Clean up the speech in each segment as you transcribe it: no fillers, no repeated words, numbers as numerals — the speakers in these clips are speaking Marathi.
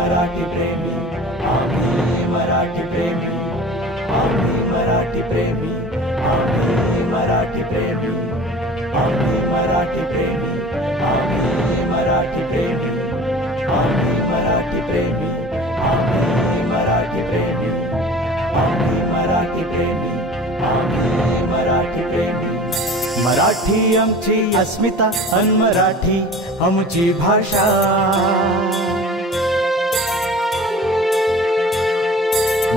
मराठी प्रेमी, आम्ही मराठी प्रेमी, आम्ही मराठी प्रेमी, आम्ही मराठी प्रेमी, आम्ही मराठी प्रेमी, आम्ही मराठी प्रेमी, आम्ही मराठी प्रेमी, आम्ही मराठी प्रेमी, आम्ही मराठी प्रेमी, आम्ही मराठी प्रेमी. मराठी आमची अस्मिता अन मराठी आमची भाषा.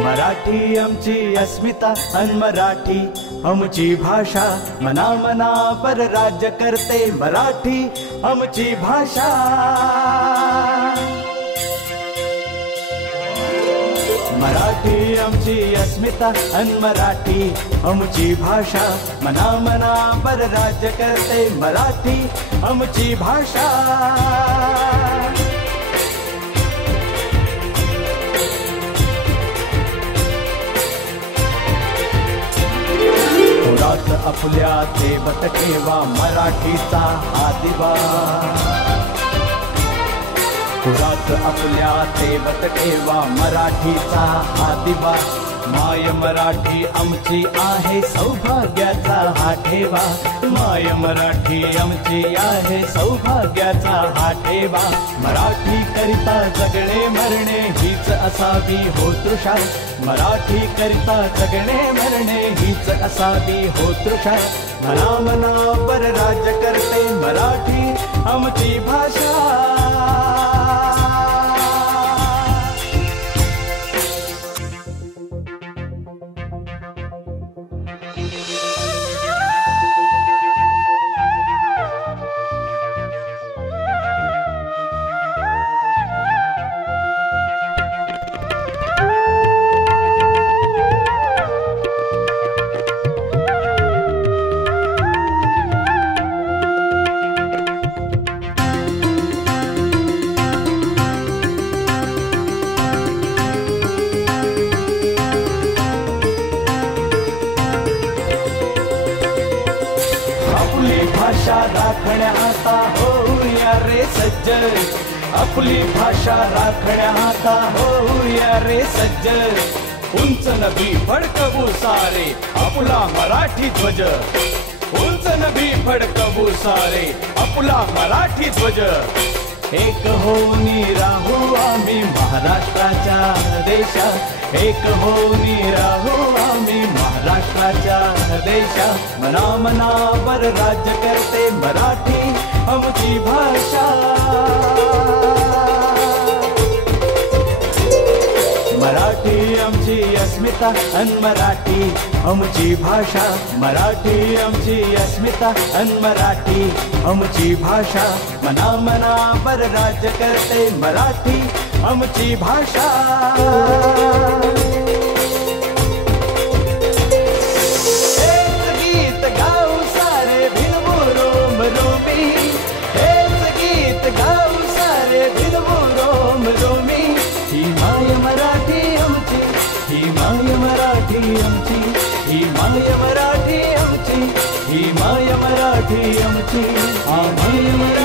मराठी आमची अस्मिता अन मराठी आमची भाषा. मना मना पर राज्य करते मराठी आमची भाषा. मराठी आमची अस्मिता अन मराठी आमची भाषा. मना मना पर राज्य करते मराठी आमची भाषा. थोरात आपल्या देवत ठेवा मराठीचा हा दिवा. थोरात आपल्या देवत ठेवा मराठीचा हा दिवा. माय मराठी आमची आहे सौभाग्याचा हा ठेवा. माय मराठी आमची आहे सौभाग्याचा हा ठेवा. मराठी करिता जगणे मरणे हीच असावी हो तृषा. मराठी करिता जगणे मरणे हीच असावी हो तृषा. मना मनावर राज्य करते मराठी आमची भाषा. भाषा राखण्या आता होऊया रे सज्ज. आपली भाषा राखण्या आता होऊया रे सज्ज. उंच नभी फडकवू सारे आपला मराठी ध्वज. उंच नभी फडकवू सारे आपला मराठी ध्वज. एक होऊनी राहू आम्ही महाराष्ट्राच्या देशात. एक होऊनी राहू आम्ही महाराष्ट्राच्या देशात. मना मनावर राज्य करते मराठी आमची भाषा. मराठी आमची अस्मिता अन मराठी आमची भाषा. मराठी आमची अस्मिता अन मराठी आमची भाषा. मना मनावर राज्य करते मराठी आमची भाषा. हेच गीत गाऊ सारे भिनवू रोम रोमी. हेच गीत गाऊ सारे भिनवू रोम रोमी. ही माय मराठी आमची, ही माय मराठी आमची, ही माय मराठी आमची, ही माय मराठी आमची, हा माय मराठी.